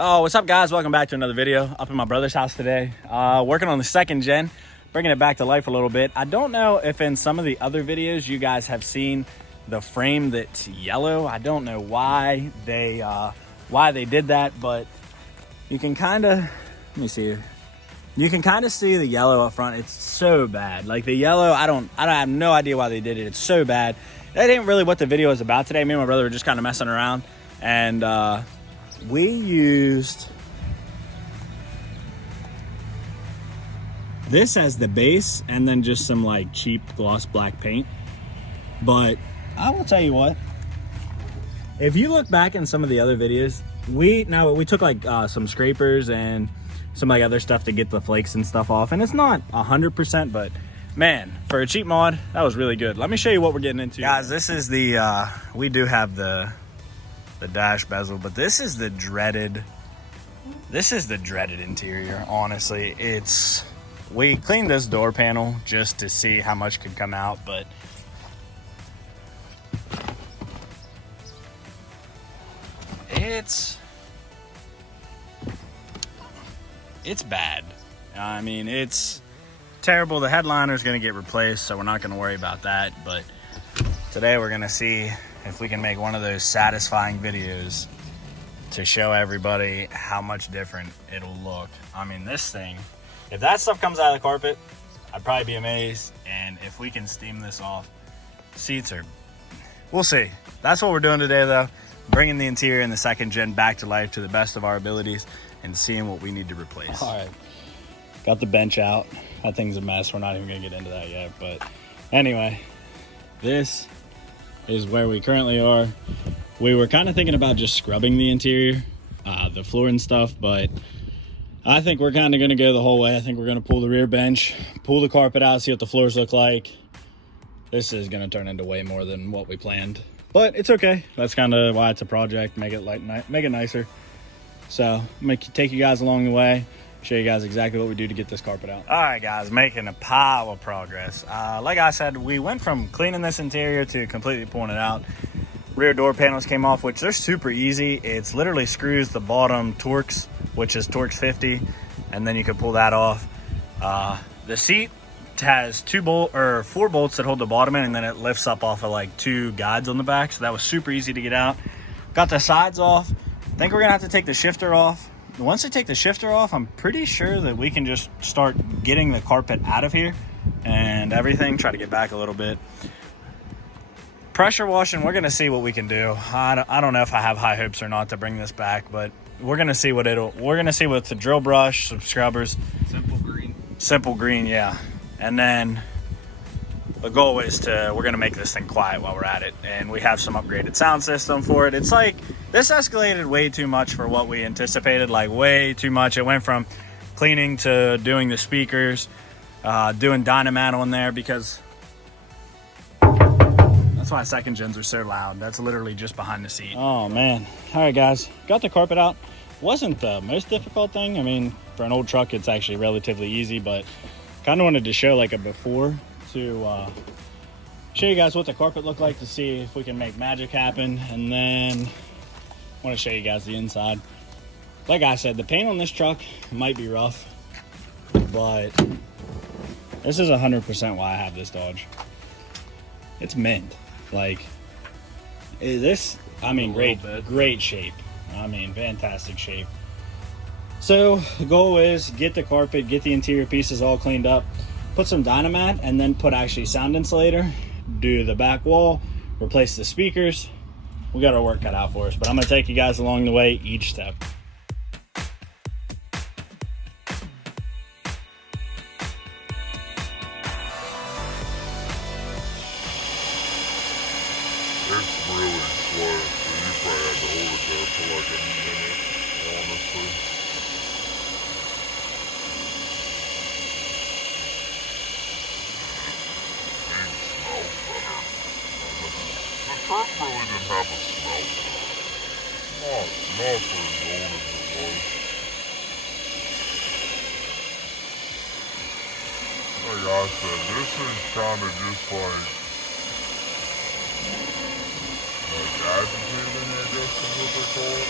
Oh, what's up, guys? Welcome back to another video. Up in my brother's house today, working on the second gen, bringing it back to life a little bit. I don't know if in some of the other videos you guys have seen the frame that's yellow. I don't know why they did that, but you can kind of, let me see. You can kind of see the yellow up front. It's so bad. Like the yellow, I have no idea why they did it. It's so bad. That ain't really what the video is about today. Me and my brother were just kind of messing around, and we used this as the base and then just some like cheap gloss black paint. But I will tell you what, if you look back in some of the other videos, we took like some scrapers and some like other stuff to get the flakes and stuff off, and it's not 100%, but man, for a cheap mod, that was really good. Let me show you what we're getting into, guys. This is the we do have the dash bezel, but this is the dreaded interior. Honestly, we cleaned this door panel just to see how much could come out, but it's bad. I mean, it's terrible. The headliner is going to get replaced, so we're not going to worry about that. But today we're going to see if we can make one of those satisfying videos to show everybody how much different it'll look. I mean, this thing, if that stuff comes out of the carpet, I'd probably be amazed. And if we can steam this off, seats are, we'll see. That's what we're doing today, though. Bringing the interior and the second gen back to life to the best of our abilities and seeing what we need to replace. All right, got the bench out. That thing's a mess. We're not even gonna get into that yet, but anyway, this is where we currently are. We were kind of thinking about just scrubbing the interior, the floor and stuff, but I think we're kind of gonna go the whole way. I think we're gonna pull the rear bench, pull the carpet out, see what the floors look like. This is gonna turn into way more than what we planned, but it's okay. That's kind of why it's a project, make it nicer. So I'm gonna take you guys along the way, show you guys exactly what we do to get this carpet out. All right, guys, making a pile of progress. Like I said, we went from cleaning this interior to completely pulling it out. Rear door panels came off, which they're super easy. It's literally screws the bottom Torx, which is Torx 50, and then you can pull that off. The seat has 4 bolts that hold the bottom in, and then it lifts up off of like 2 guides on the back, so that was super easy to get out. Got the sides off. I think we're gonna have to take the shifter off. Once we take the shifter off, I'm pretty sure that we can just start getting the carpet out of here and everything. Try to get back a little bit. Pressure washing, we're gonna see what we can do. I don't know if I have high hopes or not to bring this back, but we're gonna see with the drill brush, some scrubbers. Simple green, yeah. And then the goal is we're gonna make this thing quiet while we're at it, and we have some upgraded sound system for it. It's like, this escalated way too much for what we anticipated, like way too much. It went from cleaning to doing the speakers, doing Dynamat on there, because that's why second gens are so loud. That's literally just behind the seat. Oh man. All right, guys, got the carpet out. Wasn't the most difficult thing. I mean, for an old truck, it's actually relatively easy, but kind of wanted to show like a before to show you guys what the carpet looked like, to see if we can make magic happen. And then I want to show you guys the inside. Like I said, the paint on this truck might be rough, but this is 100% why I have this Dodge. It's mint. Like this, I mean, great shape. I mean, fantastic shape. So the goal is get the carpet, get the interior pieces all cleaned up, put some Dynamat, and then put actually sound insulator, do the back wall, replace the speakers. We got our work cut out for us, but I'm gonna take you guys along the way, each step. It's really slow, so you probably have to hold it there for like a minute, honestly. The truck really didn't have a smell to it. Not for as old as it was. Like I said, this is kind of just like agitating, I guess is what they call it.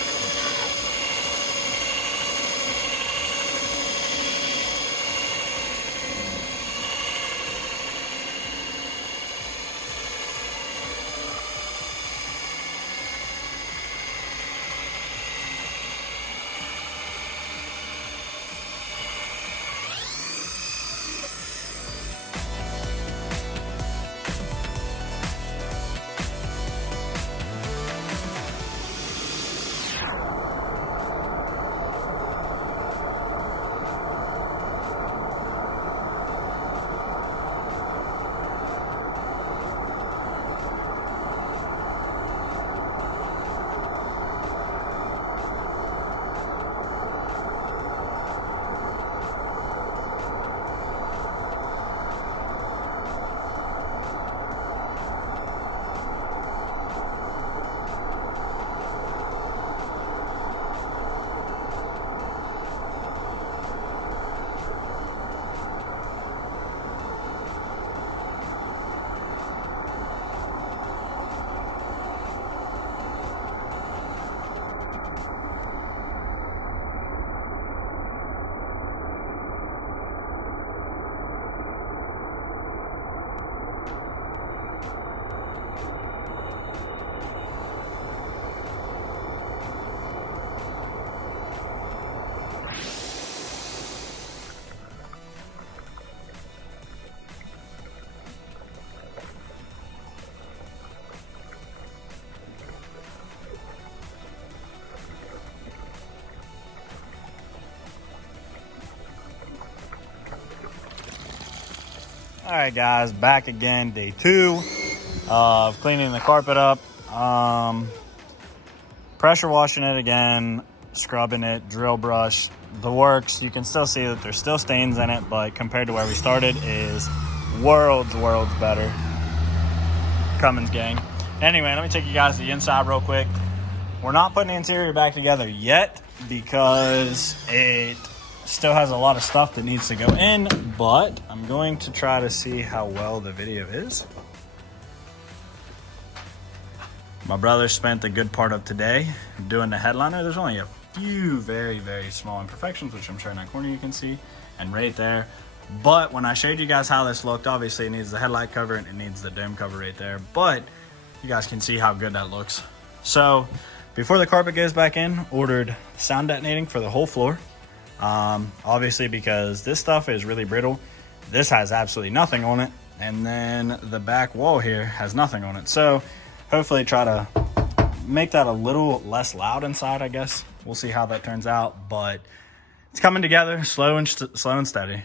All right, guys, back again, day 2 of cleaning the carpet up. Pressure washing it again, scrubbing it, drill brush, the works. You can still see that there's still stains in it, but compared to where we started is worlds better. Cummins gang. Anyway, let me take you guys to the inside real quick. We're not putting the interior back together yet because it still has a lot of stuff that needs to go in, but I'm going to try to see how well the video is. My brother spent a good part of today doing the headliner. There's only a few very small imperfections, which I'm sure in that corner you can see, and right there. But when I showed you guys how this looked, obviously it needs the headlight cover and it needs the dome cover right there, but you guys can see how good that looks. So before the carpet goes back in, ordered sound detonating for the whole floor. Obviously because this stuff is really brittle. This has absolutely nothing on it, and then the back wall here has nothing on it. So hopefully try to make that a little less loud inside, I guess. We'll see how that turns out, but it's coming together slow and steady.